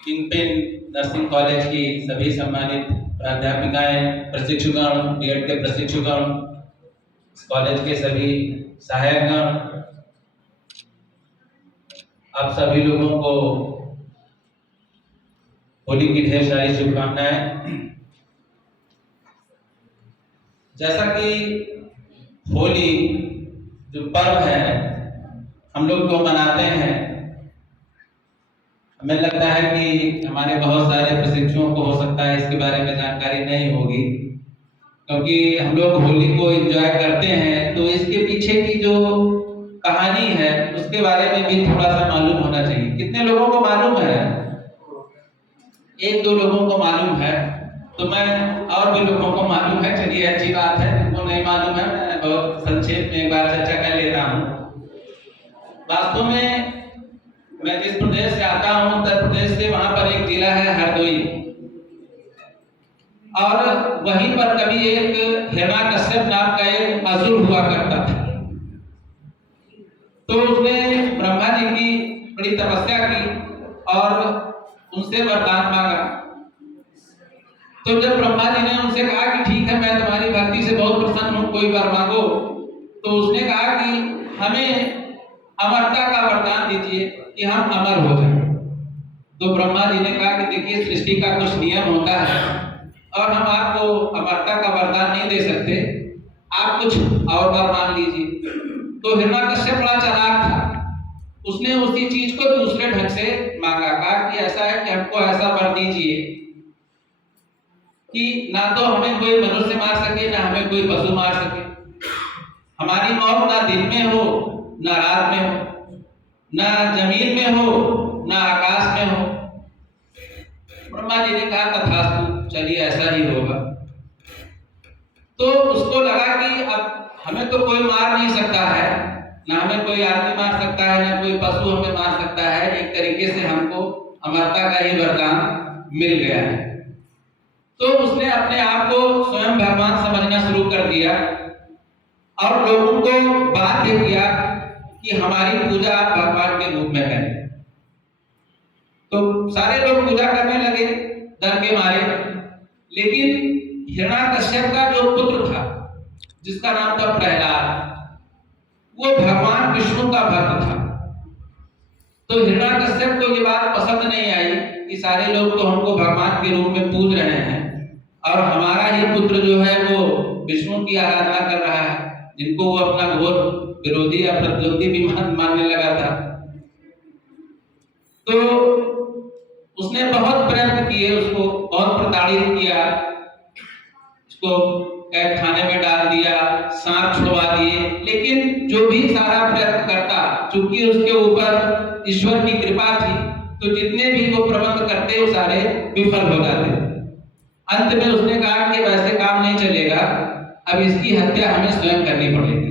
Kingpin nursing college की सभी सम्मानित प्राध्यापिकाएं, प्रशिक्षुगण, बीएड के प्रशिक्षुगण, कॉलेज के सभी सहायकगण, आप सभी लोगों को होली की ढेर सारी शुभकामनाएं। जैसा कि होली जो पर्व है हम लोग को मनाते हैं, हमें लगता है कि हमारे बहुत सारे प्रशिक्षुओं को हो सकता है इसके बारे में जानकारी नहीं होगी, क्योंकि हम लोग होली को एंजॉय करते हैं तो इसके पीछे की जो कहानी है उसके बारे में भी थोड़ा सा मालूम होना चाहिए। कितने लोगों को मालूम है? एक दो लोगों को मालूम है, तो मैं और भी लोगों को मालूम है, चलिए अच्छी बात है। जिनको नहीं मालूम है मैं बहुत संक्षेप में एक बार चर्चा कर लेता हूँ। वास्तव में मैं जिस प्रदेश से आता हूँ, उत्तर प्रदेश से, वहां पर एक जिला है हरदोई, और वहीं पर कभी एक हिरण्यकश्यप नाम का एक असुर हुआ करता था। तो उसने ब्रह्मा जी की बड़ी तपस्या की और उनसे वरदान मांगा। तो जब ब्रह्मा जी ने उनसे कहा कि ठीक है, मैं तुम्हारी भक्ति से बहुत प्रसन्न हूँ, कोई वर मांगो, तो उसने कहा कि हमें अमरता का वरदान दीजिए कि हम अमर हो जाएं। तो ब्रह्मा जी ने कहा कि देखिए, सृष्टि का कुछ नियम होता है और हम आपको अमरता का वरदान नहीं दे सकते, आप कुछ और वर मांग लीजिए। तो हिरण्यकश्यप बड़ा चालाक था, उसने उसी चीज को दूसरे ढंग से मांगा। कहा कि ऐसा है कि हमको ऐसा वर दीजिए कि ना तो हमें कोई मनुष्य मार सके, ना हमें कोई पशु मार सके, हमारी मौत ना दिन में हो ना रात में हो, ना जमीन में हो ना आकाश में हो। ब्रह्मा जी ने कहा तथास्तु, चलिए ऐसा ही होगा। तो उसको लगा कि अब हमें तो कोई मार नहीं सकता है, ना हमें कोई आदमी मार सकता है, ना कोई पशु हमें मार सकता है, एक तरीके से हमको अमरता का ही वरदान मिल गया है। तो उसने अपने आप को स्वयं भगवान समझना शुरू कर दिया और लोगों को बाध्य किया कि हमारी पूजा आप भगवान के रूप में करें। तो सारे लोग पूजा करने लगे डर के मारे, लेकिन हिरण्यकश्यप का जो पुत्र था जिसका नाम था प्रहलाद, वो भगवान विष्णु का भक्त था। तो हिरण्यकश्यप को ये बात पसंद नहीं आई कि सारे लोग तो हमको भगवान के रूप में पूज रहे हैं और हमारा ही पुत्र जो है वो विष्णु की आराधना कर रहा है, जिनको वो अपना घोर विरोधी या प्रतिद्वंदी भी मानने लगा था। तो उसने बहुत प्रयत्न किए, उसको बहुत प्रताड़ित किया, उसको कैद खाने में डाल दिया, सांप छुड़वा दिए, लेकिन जो भी सारा प्रयत्न करता, चूंकि उसके ऊपर ईश्वर की कृपा थी, तो जितने भी वो प्रबंध करते वो सारे विफल हो जाते। अंत में उसने कहा कि वैसे काम नहीं चलेगा, अब इसकी हत्या हमें स्वयं करनी पड़ेगी।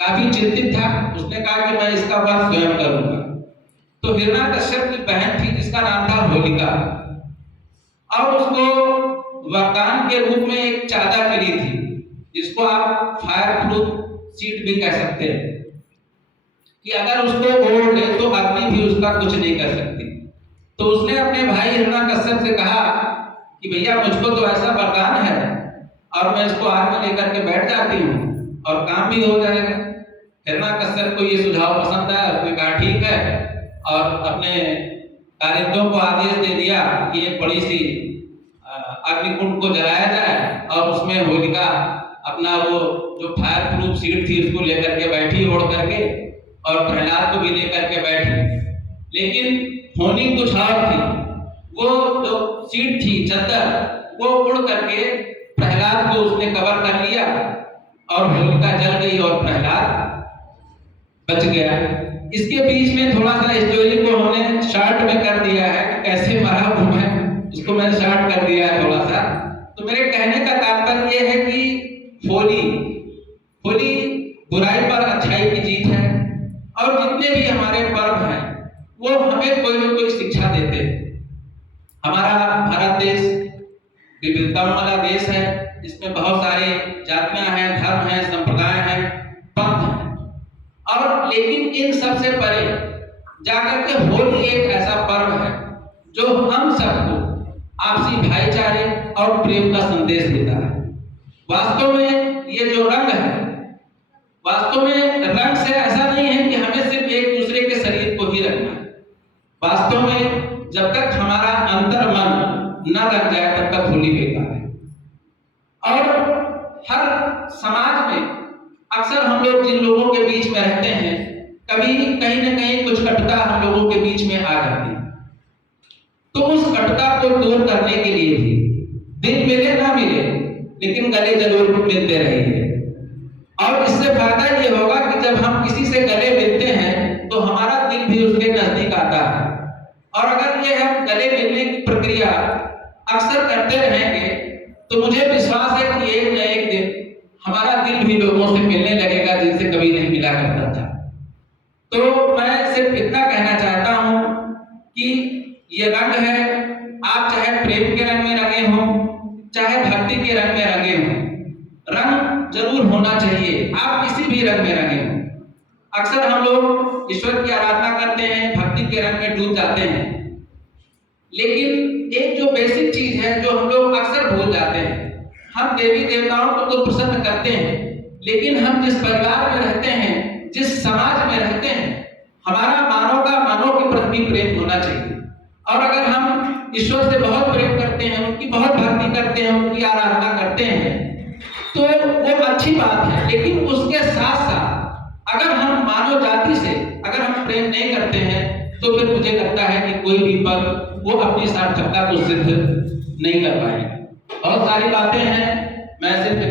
काफी चिंतित था, उसने कहा कि मैं इसका वध स्वयं करूंगा। तो हिरण्यकश्यप की बहन थी जिसका नाम था होलिका, और उसको वरदान के रूप में एक चादर मिली थी, जिसको आप फायर प्रूफ शीट भी कह सकते हैं, कि अगर उसको ओढ़ ले तो अग्नि भी उसका कुछ नहीं कर सकती। तो उसने अपने भाई हिरण्यकश्यप से कहा कि भैया, मुझको तो ऐसा वरदान है और मैं इसको आग में लेकर के बैठ जाती हूँ और काम भी हो जाएगा। हिरण्यकश्यप को ये सुझाव पसंद आया, उसने कहा ठीक है, और अपने कारिंदों को आदेश दे दिया कि एक बड़ी सी अग्निकुंड को जलाया जाए और उसमें होलिका अपना वो जो फायर प्रूफ शीट थी उसको लेकर के बैठी ओढ़ करके, और प्रहलाद को भी लेकर के बैठी। लेकिन होनी कुछ और थी, वो जो शीट थी, चद्दर, वो उड़ करके प्रहलाद को उसने कवर कर लिया और होलिका जल गई और प्रहलाद बच गया। इसके बीच में थोड़ा सा स्टोरी को हमने शॉर्ट में कर दिया है कि कैसे मरा हूं मैं, उसको मैंने शॉर्ट कर दिया है थोड़ा सा। तो मेरे कहने का तात्पर्य यह है कि होली बुराई पर अच्छाई की जीत है, और जितने भी हमारे पर्व हैं वो हमें कोई न कोई शिक्षा देते हैं। हमारा भारत देश विविधताओं वाला देश है, इसमें बहुत सारे जातियां हैं, धर्म हैं, संप्रदाय हैं, पंथ हैं, और लेकिन इन सबसे परे जाकर के होली एक ऐसा पर्व है जो हम सबको आपसी भाईचारे और प्रेम का संदेश देता है। वास्तव में ये जो रंग है, वास्तव में रंग से ऐसा नहीं है कि हमें सिर्फ एक दूसरे के शरीर को ही रंगना है। वास्तव में जब तक हमारा अंतर मन न रंग जाए तब तक होली बेकार है। और हर समाज में अक्सर हम लोग जिन लोगों के बीच में रहते हैं, कभी कहीं ना कहीं कुछ कटुता हम लोगों के बीच में आ जाती है। तो उस कटुता को दूर करने के लिए भी दिल मिले ना मिले लेकिन गले जरूर मिलते रहेंगे। और इससे फायदा ये होगा कि जब हम किसी से गले मिलते हैं तो हमारा दिल भी उसके नजदीक आता है। और अगर ये हम गले मिलने की प्रक्रिया अक्सर करते रहेंगे तो मुझे विश्वास है कि एक न एक दिन हमारा दिल भी लोगों से मिलने लगेगा जिनसे कभी नहीं मिला करता था। तो मैं सिर्फ इतना कहना चाहता हूं कि ये रंग है, आप चाहे प्रेम के रंग में रंगे हो, चाहे भक्ति के रंग में रंगे हो, रंग जरूर होना चाहिए। आप किसी भी रंग में रंगे हो। अक्सर हम लोग ईश्वर की आराधना करते हैं, भक्ति के रंग में डूब जाते हैं, लेकिन एक जो बेसिक चीज है जो हम लोग अक्सर भूल जाते हैं, हम देवी देवताओं को तो प्रसन्न करते हैं, लेकिन हम जिस परिवार में रहते हैं, जिस समाज में रहते हैं, हमारा मानव का मानव के प्रति प्रेम होना चाहिए। और अगर हम ईश्वर से बहुत प्रेम करते हैं, उनकी बहुत भक्ति करते हैं, उनकी आराधना करते हैं, तो वो अच्छी बात है। लेकिन उसके साथ साथ अगर हम मानव जाति से अगर हम प्रेम नहीं करते हैं तो फिर मुझे लगता है कि कोई भी पर्व वो अपनी सार्थकता को सिद्ध नहीं कर पाएगा। बहुत सारी बातें हैं, मैं सिर्फ